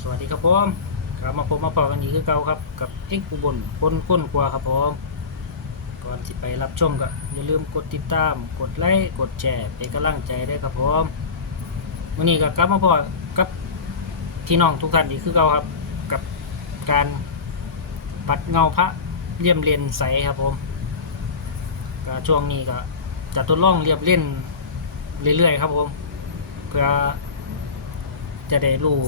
สวัสดีครับผมกลับมาพบมาพอกันอีกคือเก่าครับ กับเอ็กอุบลคนก้นกลัวครับผมก่อนสิไปรับชมก็อย่าลืมกดติดตาม กดไลค์กดแชร์เป็นกำลังใจด้วยครับผมวันนี้ก็กลับมาพอกับพี่น้องทุกท่านอีกคือเก่าครับ กับการปัดเงาพระเลี่ยมเลนใสครับผมก็ช่วงนี้ก็จะทดลองเรียบเล่นเรื่อยๆครับผมเพื่อจะได้รู้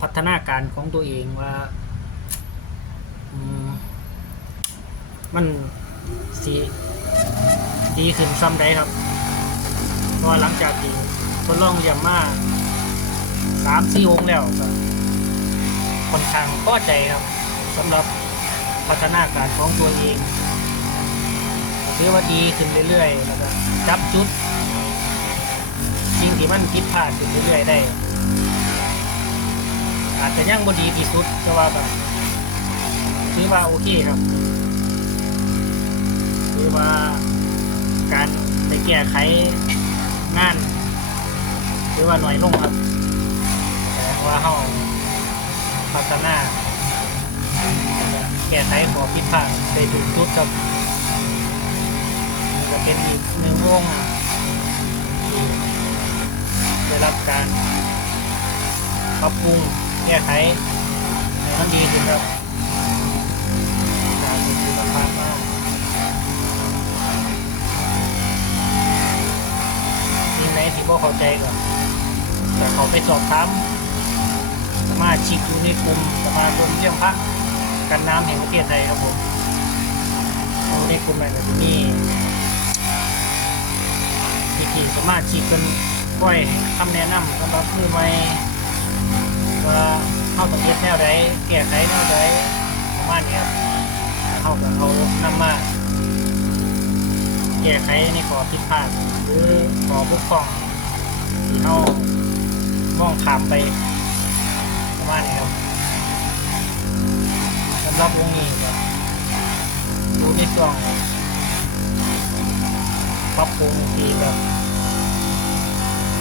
พัฒนาการของตัวเองว่ามันสีดีขึ้นซ้ำใดครับ เพราะหลังจากที่ทดลองเรียงมาสามสี่องแล้วก็ค่อนข้างพอใจครับสำหรับพัฒนาการของตัวเองถือว่าดีขึ้นเรื่อยๆ แล้วก็จับจุดสิ่งที่มันผิดพลาดขึ้นเรื่อยๆได้ อาจจะยังบดีที่สุดแต่ว่าแบบถือว่าโอเคครับถือว่าการในแก้ไขงานถือว่าหน่อยลงครับแต่ว่าเฮาพัฒนาแก้ไขขอผิดพลาดได้ถูกจุดครับนี่ก็เป็นอีกหนึ่งวงได้รับการปรับปรุง แก้ไขให้มันดีขึ้นครับการเป็นสุขภาพมากสิ่งไหนที่พ่เข้าใจก่อนแต่เขาไปสอบถามสมาชิกอยู่ในกลุ่มสมาคมเยี่ยมพักกันน้ำแห่งประเทศไทยครับผมอยู่ในกลุ่มนั้นก็จะมีพี่ๆสมาชิกเป็นก้อยคำแนะนำสำหรับมือใหม่ ว่าเข้าต้องเฮ็ดแนวใดแก้ไขแนวใดประมาณนี้ครับเข้ากับเขานำมาแก้ไขในขอผิดพลาดหรือขอบกพร่องที่เขามองขามไปประมาณนี้ครับสำหรับวงนี้ครับดูในช่วงปรับปรุงที่แบบ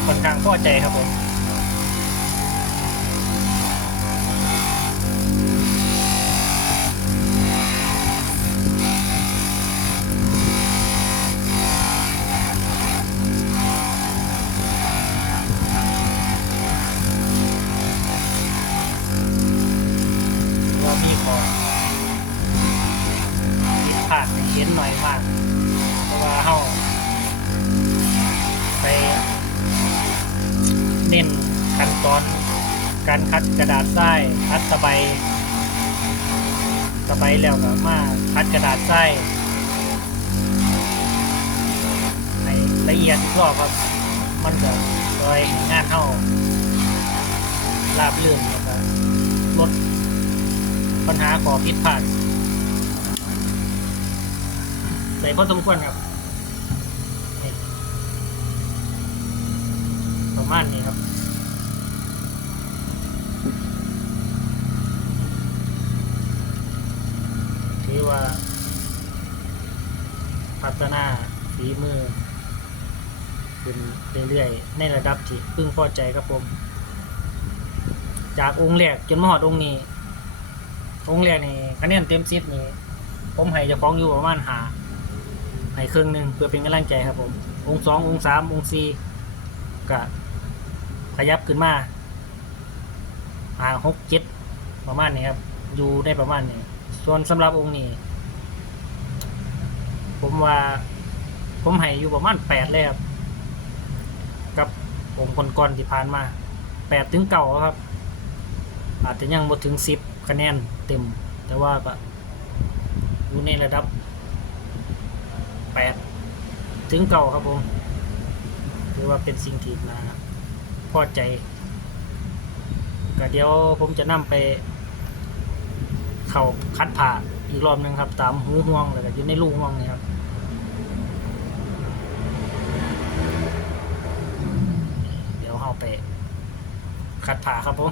ค่อนข้างพอใจครับผม เรามีขอผิดพลาดเห็นหน่อยมากเพราะว่าเฮาไปเน้นขั้นตอนการคัดกระดาษทรายคัดสบายสบายแล้วก็มาคัดกระดาษทรายให้ละเอียดอีกรอบครับ มันก็โดยงานเฮาราบรื่นแล้วก็ลดปัญหาขอผิดพลาด ใส่พอสมควรครับประมาณนี้ครับถือว่า พัฒนาฝีมือขึ้นเรื่อยๆ ในระดับที่พึงพอใจครับผม จากองค์แรกจนมาหอดองค์นี้ องค์แรกนี่คะแนนเต็มสิบนี่ผมให้จ้าของอยู่ประมาณหา ให้ครึ่งหนึ่งเพื่อเป็นกำลังใจครับผม องค์สององค์สามองค์สี่ก็ขยับขึ้นมาหาหกเจ็ดประมาณนี้ครับ อยู่ได้ประมาณนี้ ส่วนสำหรับองค์นี้ ผมว่า ผมให้อยู่ประมาณแปดเลยครับ กับองค์ก่อนๆที่ผ่านมาแปดถึงเก้าครับ อาจจะยังบ่ถึงสิบคะแนนเต็ม แต่ว่าก็อยู่ในระดับ ปดถึงเก่าครับผมถือว่าเป็นสิ่งที่น่าพอใจก็เดี๋ยวผมจะนำไป เข่าคัดผ่าอีกรอบหนึ่งครับ ตามหูห่วงแล้วก็อยู่ในรูห่วงนี่ครับเดี๋ยวเราไปคัดผ่าครับผม